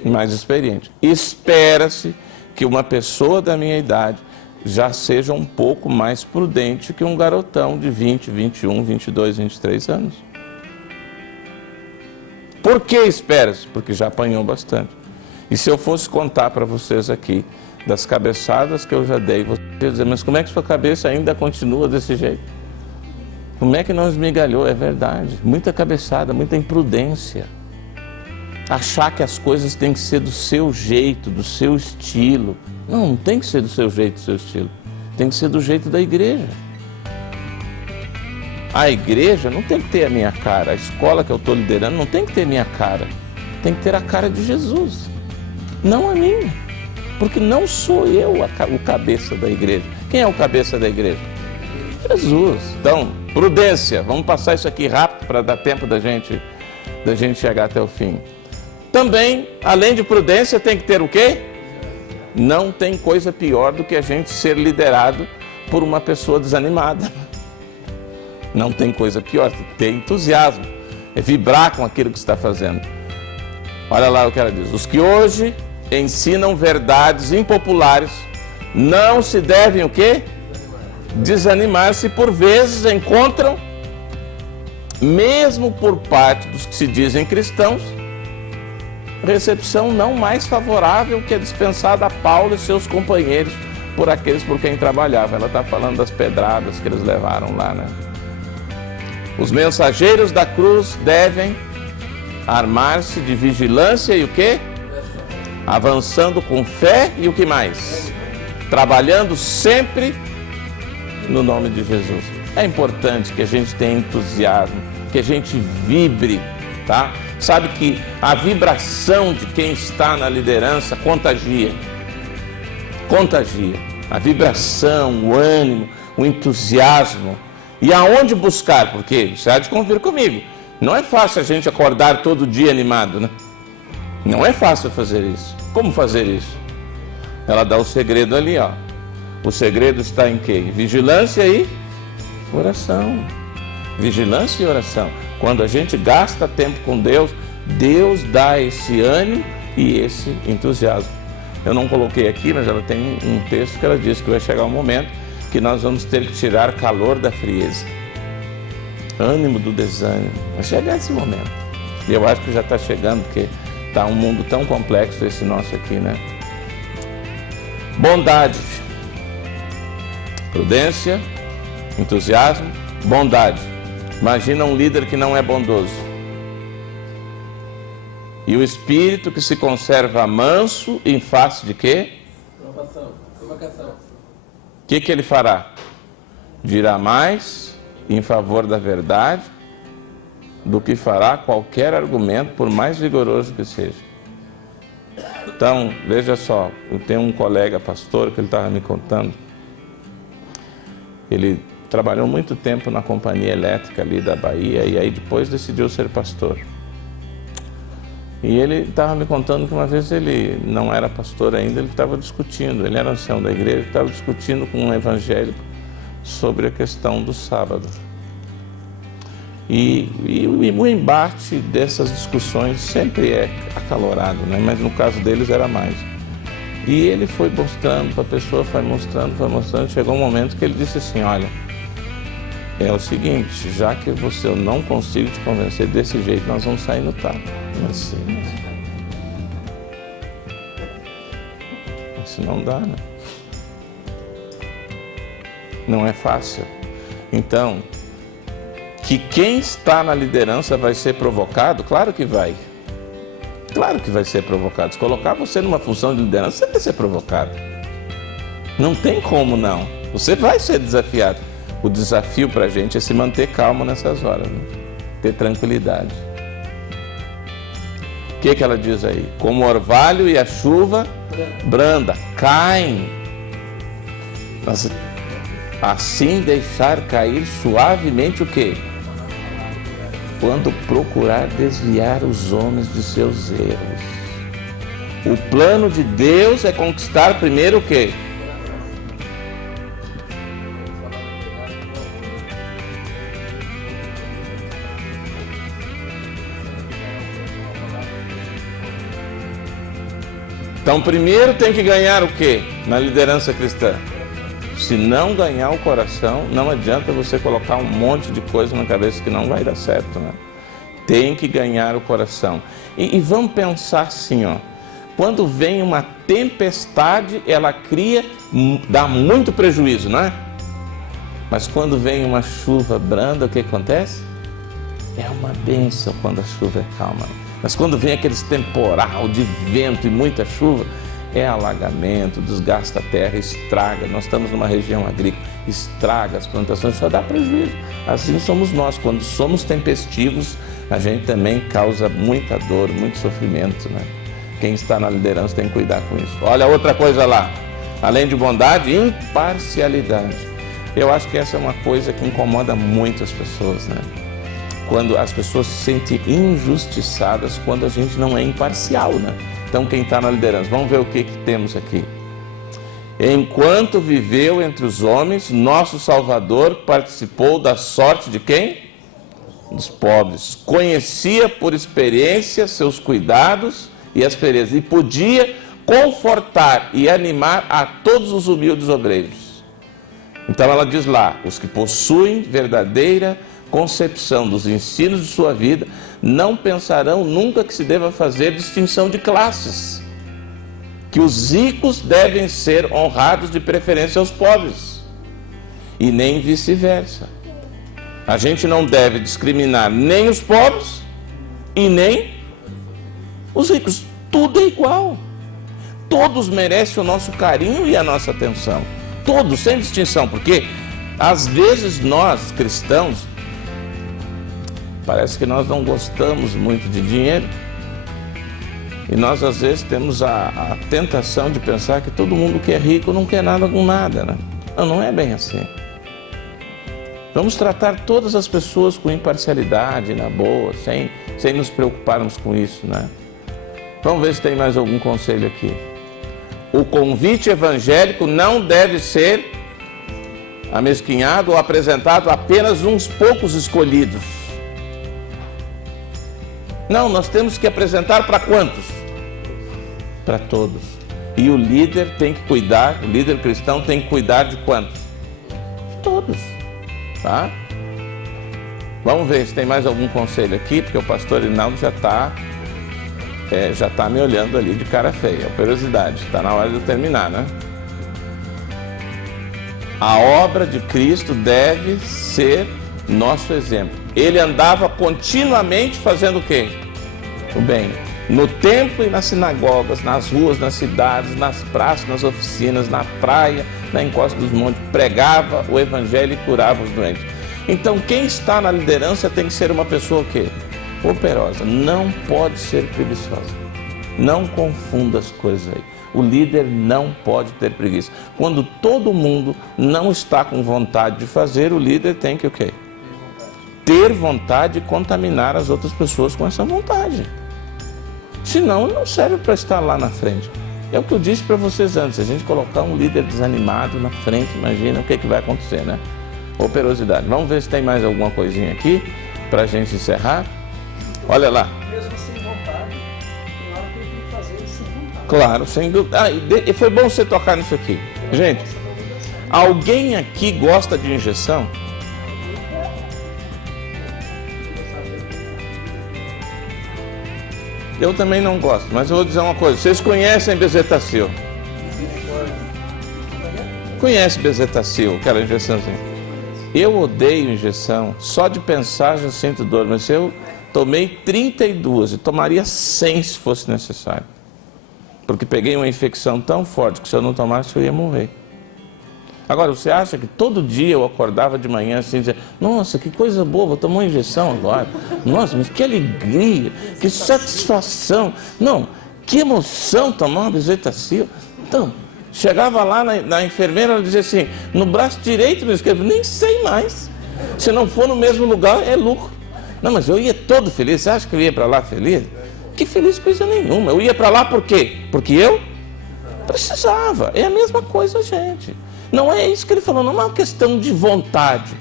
mais experiente. Espera-se que uma pessoa da minha idade já seja um pouco mais prudente que um garotão de 20, 21, 22, 23 anos. Por que espera-se? Porque já apanhou bastante. E se eu fosse contar para vocês aqui das cabeçadas que eu já dei, você ia dizer, mas como é que sua cabeça ainda continua desse jeito? Como é que não esmigalhou? É verdade. Muita cabeçada, muita imprudência. Achar que as coisas têm que ser do seu jeito, do seu estilo. Não, não tem que ser do seu jeito, do seu estilo. Tem que ser do jeito da igreja. A igreja não tem que ter a minha cara. A escola que eu estou liderando não tem que ter a minha cara. Tem que ter a cara de Jesus. Não a minha. Porque não sou eu o cabeça da igreja. Quem é o cabeça da igreja? Jesus. Então, prudência. Vamos passar isso aqui rápido para dar tempo da gente chegar até o fim. Também, além de prudência, tem que ter o quê? Não tem coisa pior do que a gente ser liderado por uma pessoa desanimada. Não tem coisa pior, tem que ter entusiasmo, é vibrar com aquilo que está fazendo. Olha lá o que ela diz: os que hoje ensinam verdades impopulares não se devem o quê? Desanimar se por vezes encontram, mesmo por parte dos que se dizem cristãos, recepção não mais favorável que a dispensada a Paulo e seus companheiros por aqueles por quem trabalhava. Ela está falando das pedradas que eles levaram lá, né? Os mensageiros da cruz devem armar-se de vigilância e o quê? Avançando com fé e o que mais? Trabalhando sempre no nome de Jesus. É importante que a gente tenha entusiasmo, que a gente vibre, tá? Sabe que a vibração de quem está na liderança contagia. Contagia. A vibração, o ânimo, o entusiasmo. E aonde buscar? Porque você há de convir comigo. Não é fácil a gente acordar todo dia animado, né? Não é fácil fazer isso. Como fazer isso? Ela dá o segredo ali, ó. O segredo está em quê? Vigilância e oração. Vigilância e oração. Quando a gente gasta tempo com Deus, Deus dá esse ânimo e esse entusiasmo. Eu não coloquei aqui, mas ela tem um texto que ela diz que vai chegar um momento que nós vamos ter que tirar calor da frieza, ânimo do desânimo. Vai chegar esse momento. E eu acho que já está chegando, porque está um mundo tão complexo esse nosso aqui, né? Bondade, prudência, entusiasmo, bondade. Imagina um líder que não é bondoso. E o espírito que se conserva manso em face de quê? Provocação. O que ele fará? Dirá mais em favor da verdade do que fará qualquer argumento, por mais vigoroso que seja. Então, veja só, eu tenho um colega pastor que ele estava me contando. Ele trabalhou muito tempo na companhia elétrica ali da Bahia e aí depois decidiu ser pastor. E ele estava me contando que uma vez ele não era pastor ainda, ele estava discutindo, ele era ancião da igreja, estava discutindo com um evangélico sobre a questão do sábado. E o embate dessas discussões sempre é acalorado, né? Mas no caso deles era mais. E ele foi mostrando para a pessoa, foi mostrando, chegou um momento que ele disse assim: olha, é o seguinte, já que eu não consigo te convencer desse jeito, nós vamos sair no tapa. Assim não dá, né? Não é fácil. Então, que quem está na liderança vai ser provocado? Claro que vai. Claro que vai ser provocado. Se colocar você numa função de liderança, você vai ser provocado. Não tem como não. Você vai ser desafiado. O desafio para a gente é se manter calmo nessas horas, né? Ter tranquilidade. O que ela diz aí? Como o orvalho e a chuva branda caem. Assim deixar cair suavemente o quê? Quando procurar desviar os homens de seus erros. O plano de Deus é conquistar primeiro o quê? Então, primeiro tem que ganhar o quê? Na liderança cristã. Se não ganhar o coração, não adianta você colocar um monte de coisa na cabeça que não vai dar certo, né? Tem que ganhar o coração. E vamos pensar assim, ó. Quando vem uma tempestade, ela dá muito prejuízo, não é? Mas quando vem uma chuva branda, o que acontece? É uma bênção quando a chuva é calma. Mas quando vem aqueles temporal de vento e muita chuva, é alagamento, desgasta a terra, estraga. Nós estamos numa região agrícola, estraga as plantações, só dá prejuízo. Assim somos nós. Quando somos tempestivos, a gente também causa muita dor, muito sofrimento, né? Quem está na liderança tem que cuidar com isso. Olha outra coisa lá. Além de bondade, imparcialidade. Eu acho que essa é uma coisa que incomoda muito as pessoas, né? Quando as pessoas se sentem injustiçadas quando a gente não é imparcial, né? Então, quem está na liderança, vamos ver o que temos aqui. Enquanto viveu entre os homens, nosso Salvador participou da sorte de quem? Dos pobres. Conhecia por experiência seus cuidados e asperezas, e podia confortar e animar a todos os humildes obreiros. Então ela diz lá, os que possuem verdadeira concepção dos ensinos de sua vida, não pensarão nunca que se deva fazer distinção de classes, que os ricos devem ser honrados de preferência aos pobres, e nem vice-versa. A gente não deve discriminar nem os pobres e nem os ricos. Tudo é igual. Todos merecem o nosso carinho e a nossa atenção. Todos, sem distinção. Porque, às vezes, nós, cristãos, parece que nós não gostamos muito de dinheiro. E nós, às vezes, temos a tentação de pensar que todo mundo que é rico não quer nada com nada, né? Não é bem assim. Vamos tratar todas as pessoas com imparcialidade, na boa, sem nos preocuparmos com isso, né? Vamos ver se tem mais algum conselho aqui. O convite evangélico não deve ser amesquinhado ou apresentado a apenas uns poucos escolhidos. Não, nós temos que apresentar para quantos? Para todos. E o líder tem que cuidar, o líder cristão tem que cuidar de quantos? Todos. Tá? Vamos ver se tem mais algum conselho aqui, porque o pastor Rinaldo já está me olhando ali de cara feia. Curiosidade, está na hora de eu terminar, né? A obra de Cristo deve ser nosso exemplo. Ele andava continuamente fazendo o quê? O bem. No templo e nas sinagogas, nas ruas, nas cidades, nas praças, nas oficinas, na praia, na encosta dos montes, pregava o evangelho e curava os doentes. Então, quem está na liderança tem que ser uma pessoa o quê? Operosa. Não pode ser preguiçosa. Não confunda as coisas aí. O líder não pode ter preguiça. Quando todo mundo não está com vontade de fazer, o líder tem que o quê? Ter vontade de contaminar as outras pessoas com essa vontade. Senão, não serve para estar lá na frente. É o que eu disse para vocês antes. Se a gente colocar um líder desanimado na frente, imagina o que vai acontecer, né? Operosidade. Vamos ver se tem mais alguma coisinha aqui para a gente encerrar. Olha lá. Mesmo sem vontade, tem hora que ele tem que fazer sem vontade. Claro, sem dúvida. E foi bom você tocar nisso aqui. Gente, alguém aqui gosta de injeção? Eu também não gosto, mas eu vou dizer uma coisa. Vocês conhecem Bezetacil? Conhece Bezetacil, aquela injeçãozinha? Eu odeio injeção. Só de pensar já sinto dor, mas eu tomei 32 e tomaria 100 se fosse necessário. Porque peguei uma infecção tão forte que se eu não tomasse eu ia morrer. Agora, você acha que todo dia eu acordava de manhã assim, dizendo, nossa, que coisa boa, vou tomar uma injeção agora. Nossa, mas que alegria, que satisfação. Não, que emoção tomar uma Bezetacil. Então, chegava lá na enfermeira, ela dizia assim, no braço direito, no esquerdo, nem sei mais. Se não for no mesmo lugar, é lucro. Não, mas eu ia todo feliz, você acha que eu ia para lá feliz? Que feliz coisa nenhuma. Eu ia para lá por quê? Porque eu precisava. É a mesma coisa, gente. Não é isso que ele falou, não é uma questão de vontade.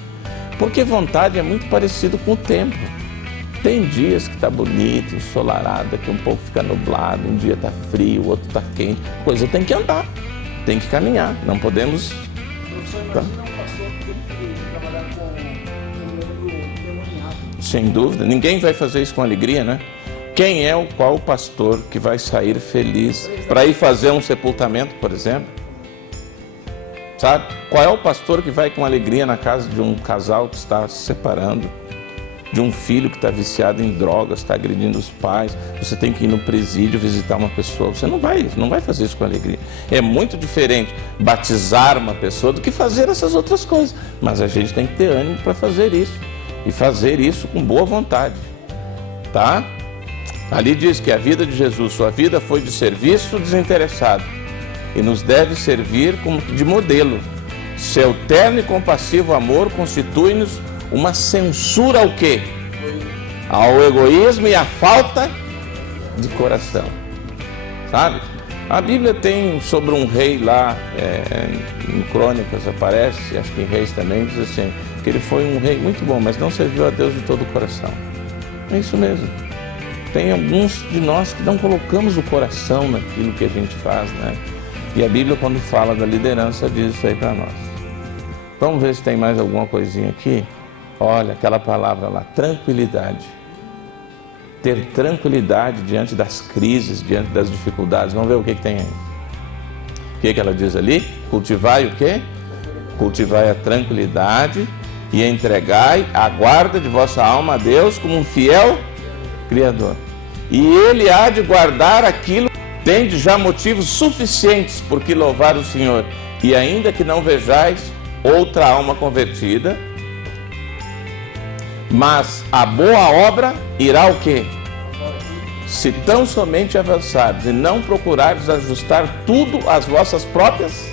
Porque vontade é muito parecido com o tempo. Tem dias que está bonito, ensolarado, daqui um pouco fica nublado, um dia está frio, o outro está quente. Coisa tem que andar, tem que caminhar, não podemos... Professor, imagina um pastor que tem que trabalhar com o mundo demoniado. Sem dúvida, ninguém vai fazer isso com alegria, né? Quem é qual pastor que vai sair feliz para ir fazer um sepultamento, por exemplo? Sabe? Qual é o pastor que vai com alegria na casa de um casal que está se separando? De um filho que está viciado em drogas, está agredindo os pais, você tem que ir no presídio visitar uma pessoa, você não vai fazer isso com alegria. É muito diferente batizar uma pessoa do que fazer essas outras coisas, mas a gente tem que ter ânimo para fazer isso, e fazer isso com boa vontade, tá? Ali diz que a vida de Jesus, sua vida foi de serviço desinteressado, e nos deve servir como de modelo. Seu terno e compassivo amor constitui-nos uma censura ao quê? Ao egoísmo e à falta de coração. Sabe? A Bíblia tem sobre um rei lá, em Crônicas aparece, acho que em Reis também, diz assim, que ele foi um rei muito bom, mas não serviu a Deus de todo o coração. É isso mesmo. Tem alguns de nós que não colocamos o coração naquilo que a gente faz, né? E a Bíblia, quando fala da liderança, diz isso aí para nós. Vamos ver se tem mais alguma coisinha aqui. Olha, aquela palavra lá, tranquilidade. Ter tranquilidade diante das crises, diante das dificuldades. Vamos ver o que tem aí. O que ela diz ali? Cultivai o quê? Cultivai a tranquilidade e entregai a guarda de vossa alma a Deus como um fiel Criador. E Ele há de guardar aquilo, tende já motivos suficientes por que louvar o Senhor. E ainda que não vejais outra alma convertida, mas a boa obra irá o quê? Se tão somente avançardes e não procurardes ajustar tudo às vossas próprias,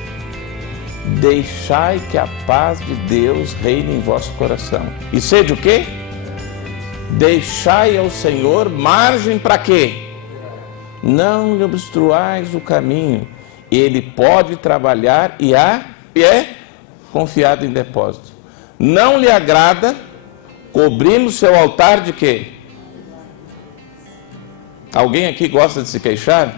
deixai que a paz de Deus reine em vosso coração. E sede o quê? Deixai ao Senhor margem para quê? Não lhe obstruais o caminho. Ele pode trabalhar e é confiado em depósito. Não lhe agrada cobrimos seu altar de quê? Alguém aqui gosta de se queixar?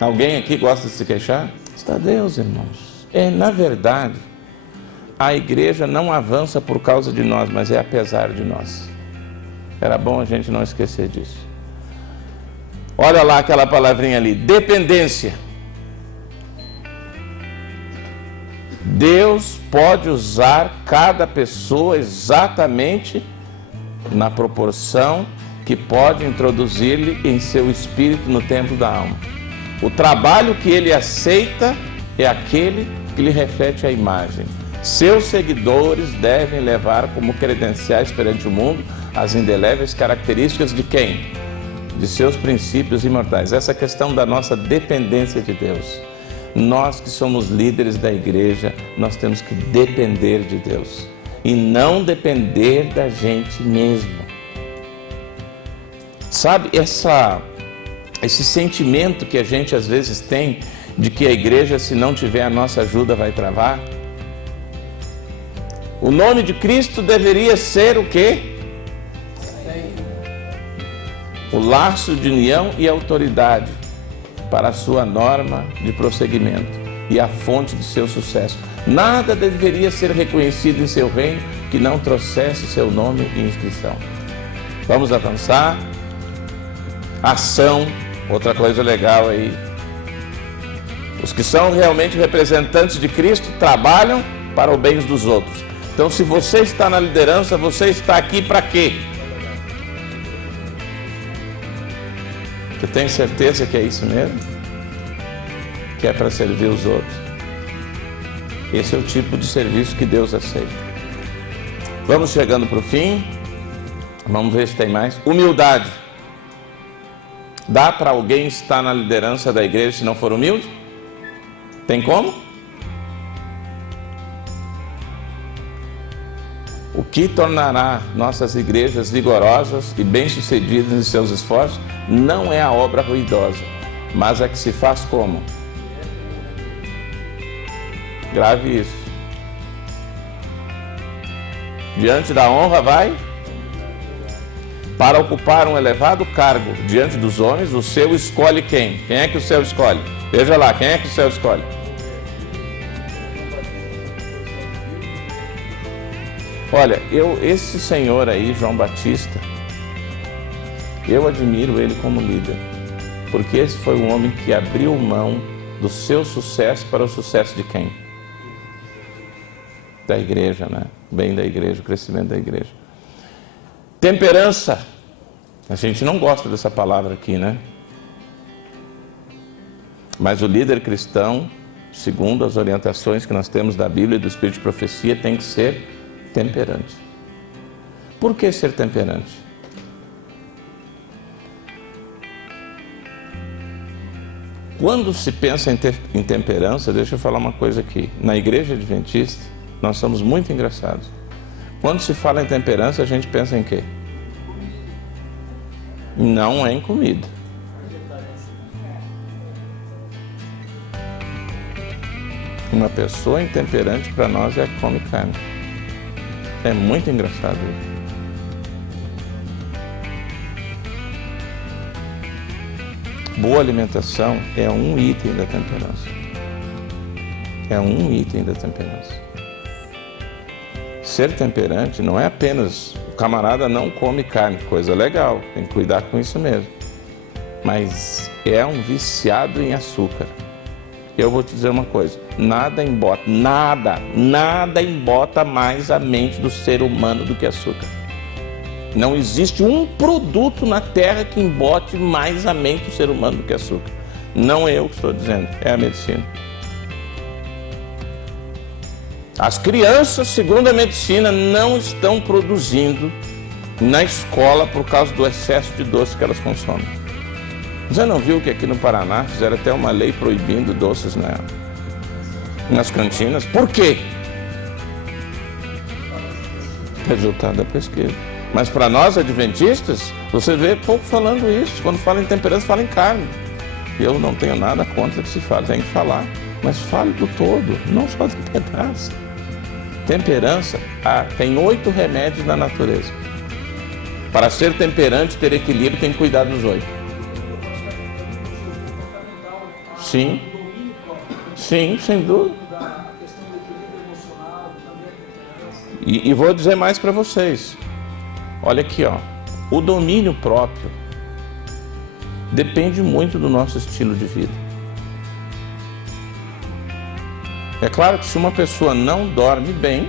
Alguém aqui gosta de se queixar? Está Deus, irmãos. Na verdade, a igreja não avança por causa de nós, mas é apesar de nós. Era bom a gente não esquecer disso. Olha lá aquela palavrinha ali, dependência. Deus pode usar cada pessoa exatamente na proporção que pode introduzir-lhe em seu espírito no templo da alma. O trabalho que ele aceita é aquele que lhe reflete a imagem. Seus seguidores devem levar como credenciais perante o mundo as indeléveis características de quem? De seus princípios imortais. Essa questão da nossa dependência de Deus. Nós que somos líderes da igreja, nós temos que depender de Deus e não depender da gente mesmo. Sabe, esse sentimento que a gente às vezes tem de que a igreja, se não tiver a nossa ajuda, vai travar? O nome de Cristo deveria ser o quê? O laço de união e autoridade para a sua norma de prosseguimento e a fonte de seu sucesso. Nada deveria ser reconhecido em seu reino que não trouxesse seu nome e inscrição. Vamos avançar. Ação, outra coisa legal aí. Os que são realmente representantes de Cristo trabalham para o bem dos outros. Então, se você está na liderança, você está aqui para quê? Você tem certeza que é isso mesmo? Que é para servir os outros. Esse é o tipo de serviço que Deus aceita. Vamos chegando para o fim. Vamos ver se tem mais. Humildade. Dá para alguém estar na liderança da igreja se não for humilde? Tem como? O que tornará nossas igrejas vigorosas e bem-sucedidas em seus esforços não é a obra ruidosa, mas a que se faz como? Grave isso. Diante da honra vai? Para ocupar um elevado cargo diante dos homens, o céu escolhe quem? Quem é que o céu escolhe? Veja lá, quem é que o céu escolhe? Olha, esse senhor aí, João Batista, eu admiro ele como líder, porque esse foi um homem que abriu mão do seu sucesso para o sucesso de quem? Da igreja, né? O bem da igreja, o crescimento da igreja. Temperança. A gente não gosta dessa palavra aqui, né? Mas o líder cristão, segundo as orientações que nós temos da Bíblia e do Espírito de Profecia, tem que ser temperante. Por que ser temperante? Quando se pensa em temperança, deixa eu falar uma coisa aqui. Na igreja adventista, nós somos muito engraçados. Quando se fala em temperança, a gente pensa em quê? Não é em comida. Uma pessoa intemperante para nós é a que come carne. É muito engraçado isso. Boa alimentação é um item da temperança. É um item da temperança. Ser temperante não é apenas o camarada não come carne, coisa legal, tem que cuidar com isso mesmo. Mas é um viciado em açúcar. Eu vou te dizer uma coisa, nada embota mais a mente do ser humano do que açúcar. Não existe um produto na Terra que embote mais a mente do ser humano do que açúcar. Não é eu que estou dizendo, é a medicina. As crianças, segundo a medicina, não estão produzindo na escola por causa do excesso de doce que elas consomem. Você não viu que aqui no Paraná fizeram até uma lei proibindo doces nas cantinas? Por quê? Resultado da pesquisa. Mas para nós adventistas, você vê pouco falando isso. Quando fala em temperança, fala em carne. Eu não tenho nada contra que se fale, tem que falar. Mas fale do todo, não só da temperança. Temperança, tem 8 remédios na natureza. Para ser temperante, ter equilíbrio, tem que cuidar dos 8. Sim, sim, sem dúvida. E vou dizer mais para vocês. Olha aqui, ó, o domínio próprio depende muito do nosso estilo de vida. É claro que se uma pessoa não dorme bem,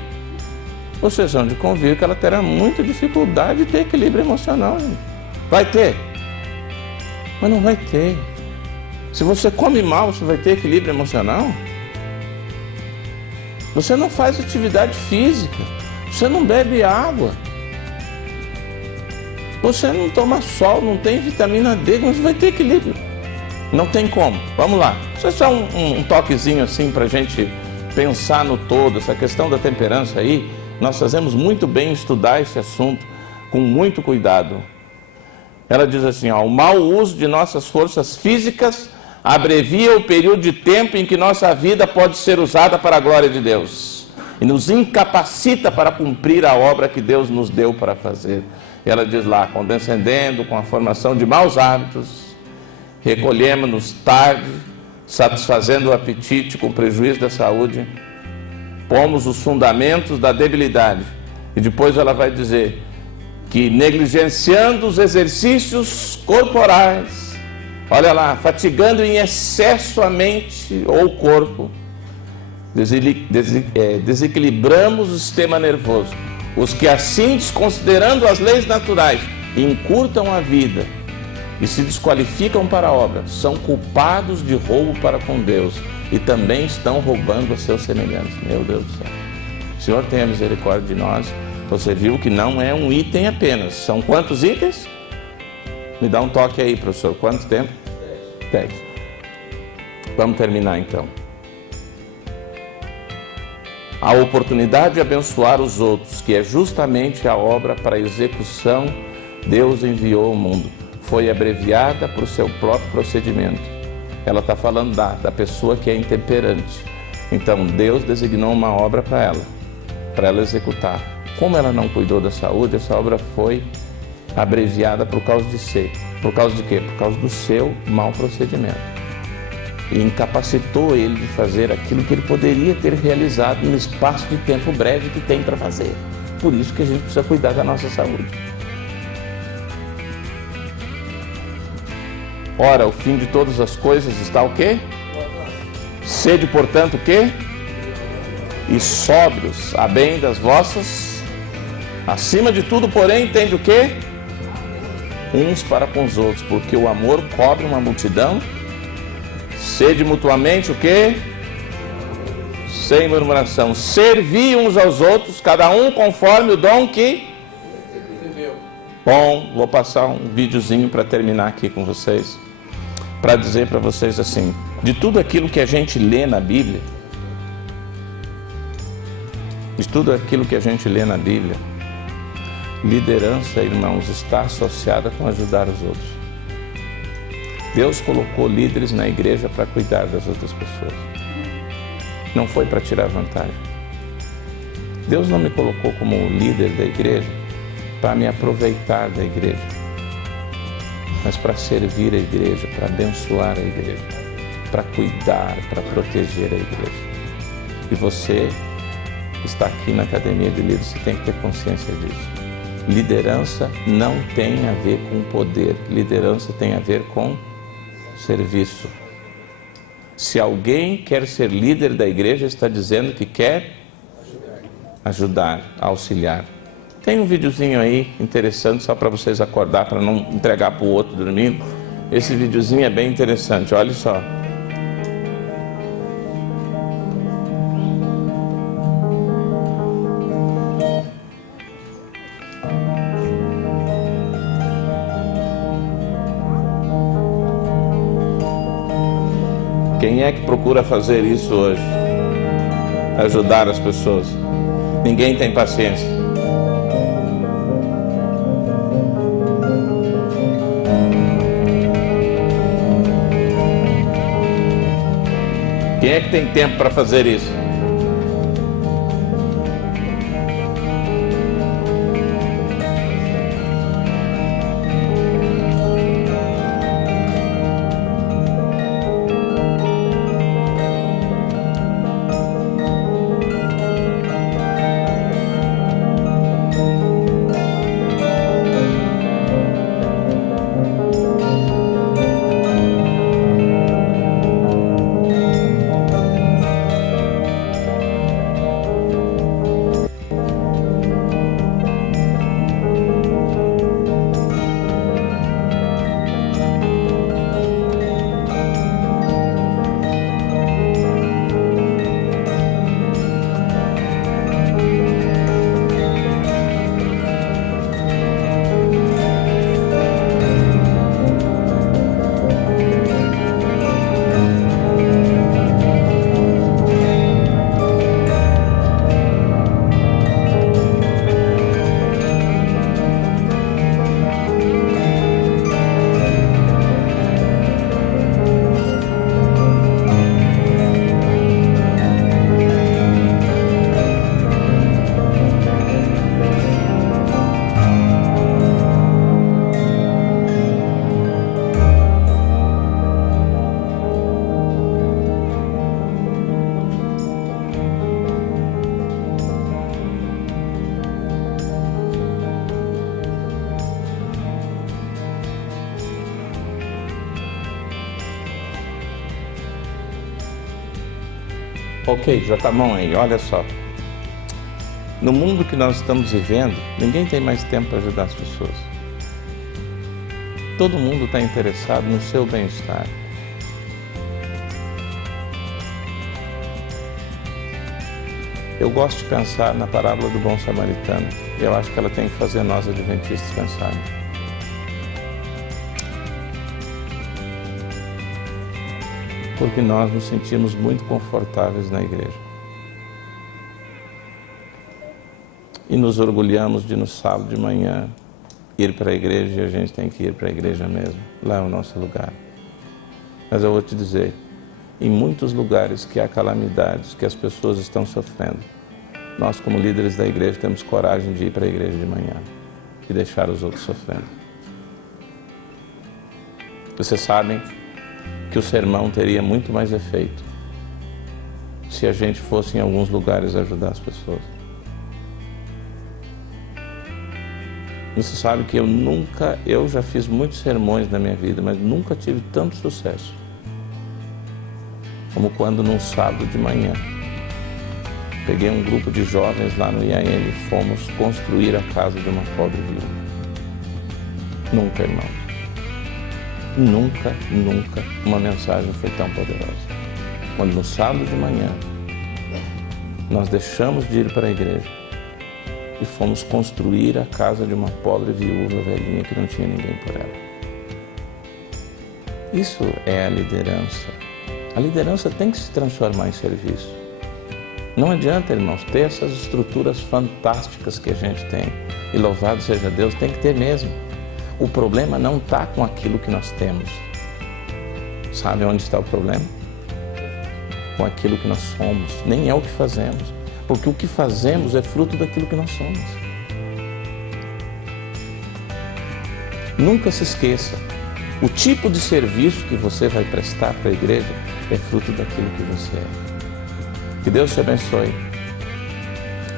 vocês vão de convir que ela terá muita dificuldade de ter equilíbrio emocional. Vai ter, mas não vai ter. Se você come mal, você vai ter equilíbrio emocional? Você não faz atividade física, você não bebe água. Você não toma sol, não tem vitamina D, mas vai ter equilíbrio. Não tem como. Vamos lá. Isso é só um toquezinho assim para a gente pensar no todo. Essa questão da temperança aí, nós fazemos muito bem em estudar esse assunto com muito cuidado. Ela diz assim, ó, o mau uso de nossas forças físicas abrevia o período de tempo em que nossa vida pode ser usada para a glória de Deus e nos incapacita para cumprir a obra que Deus nos deu para fazer. Ela diz lá, condescendendo com a formação de maus hábitos, recolhemos-nos tarde, satisfazendo o apetite com prejuízo da saúde, pomos os fundamentos da debilidade. E depois ela vai dizer que negligenciando os exercícios corporais, olha lá, fatigando em excesso a mente ou o corpo, desequilibramos o sistema nervoso. Os que assim, desconsiderando as leis naturais, encurtam a vida e se desqualificam para a obra, são culpados de roubo para com Deus e também estão roubando a seus semelhantes. Meu Deus do céu. O Senhor tenha misericórdia de nós. Você viu que não é um item apenas. São quantos itens? Me dá um toque aí, professor. Quanto tempo? 10. Vamos terminar então. A oportunidade de abençoar os outros, que é justamente a obra para a execução, Deus enviou ao mundo. Foi abreviada por seu próprio procedimento. Ela está falando da pessoa que é intemperante. Então Deus designou uma obra para ela executar. Como ela não cuidou da saúde, essa obra foi abreviada por causa de si. Por causa de quê? Por causa do seu mau procedimento. E incapacitou ele de fazer aquilo que ele poderia ter realizado no espaço de tempo breve que tem para fazer. Por isso que a gente precisa cuidar da nossa saúde. Ora, o fim de todas as coisas está o quê? Sede, portanto, o quê? E sóbrios, a bem das vossas. Acima de tudo, porém, tende o quê? Uns para com os outros, porque o amor cobre uma multidão. Sede mutuamente o quê? Sem murmuração. Servi uns aos outros, cada um conforme o dom que recebeu. Bom, vou passar um videozinho para terminar aqui com vocês, para dizer para vocês assim, de tudo aquilo que a gente lê na Bíblia, liderança, irmãos, está associada com ajudar os outros. Deus colocou líderes na igreja para cuidar das outras pessoas. Não foi para tirar vantagem. Deus não me colocou como líder da igreja para me aproveitar da igreja, mas para servir a igreja, para abençoar a igreja, para cuidar, para proteger a igreja. E você que está aqui na Academia de Líderes, você tem que ter consciência disso. Liderança não tem a ver com poder, liderança tem a ver com serviço. Se alguém quer ser líder da igreja, está dizendo que quer ajudar, auxiliar. Tem um videozinho aí interessante, só para vocês acordar, para não entregar para o outro dormindo. Esse videozinho é bem interessante, olha só. Quem é que procura fazer isso hoje? Ajudar as pessoas. Ninguém tem paciência. Quem é que tem tempo para fazer isso? Ok, já está bom aí, olha só. No mundo que nós estamos vivendo, ninguém tem mais tempo para ajudar as pessoas. Todo mundo está interessado no seu bem-estar. Eu gosto de pensar na parábola do bom samaritano. E eu acho que ela tem que fazer nós adventistas pensarmos. Porque nós nos sentimos muito confortáveis na igreja. E nos orgulhamos de no sábado de manhã ir para a igreja, e a gente tem que ir para a igreja mesmo. Lá é o nosso lugar. Mas eu vou te dizer, em muitos lugares que há calamidades, que as pessoas estão sofrendo, nós como líderes da igreja temos coragem de ir para a igreja de manhã e deixar os outros sofrendo. Vocês sabem que o sermão teria muito mais efeito se a gente fosse em alguns lugares ajudar as pessoas. Você sabe que eu já fiz muitos sermões na minha vida, mas nunca tive tanto sucesso como quando num sábado de manhã peguei um grupo de jovens lá no IAN e fomos construir a casa de uma pobre viúva. Nunca, irmão. Nunca uma mensagem foi tão poderosa. Quando no sábado de manhã nós deixamos de ir para a igreja e fomos construir a casa de uma pobre viúva velhinha que não tinha ninguém por ela. Isso é a liderança. A liderança tem que se transformar em serviço. Não adianta, irmãos, ter essas estruturas fantásticas que a gente tem. E louvado seja Deus, tem que ter mesmo. O problema não está com aquilo que nós temos. Sabe onde está o problema? com aquilo que nós somos, nem é o que fazemos, porque o que fazemos é fruto daquilo que nós somos. Nunca se esqueça, o tipo de serviço que você vai prestar para a igreja é fruto daquilo que você é. Que Deus te abençoe.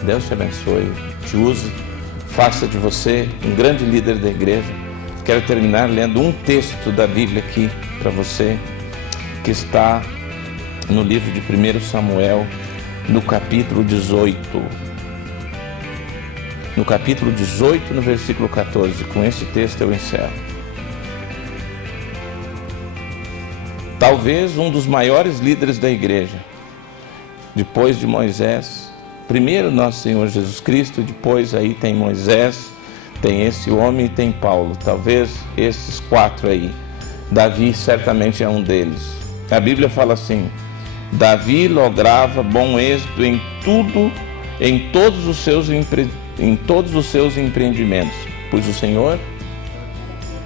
Deus te abençoe, te use, faça de você um grande líder da igreja. Quero terminar lendo um texto da Bíblia aqui para você, que está no livro de 1 Samuel, no capítulo 18. No capítulo 18, no versículo 14. Com esse texto eu encerro. Talvez um dos maiores líderes da igreja, depois de Moisés, primeiro nosso Senhor Jesus Cristo, depois aí tem Moisés, tem esse homem e tem Paulo. Talvez esses 4 aí. Davi certamente é um deles. A Bíblia fala assim: Davi lograva bom êxito em tudo, em todos os seus empreendimentos, pois o Senhor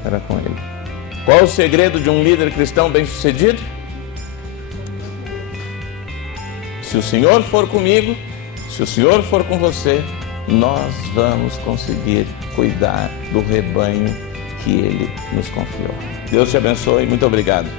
era com ele. Qual é o segredo de um líder cristão bem-sucedido? Se o Senhor for comigo, se o Senhor for com você, nós vamos conseguir cuidar do rebanho que Ele nos confiou. Deus te abençoe. Muito obrigado.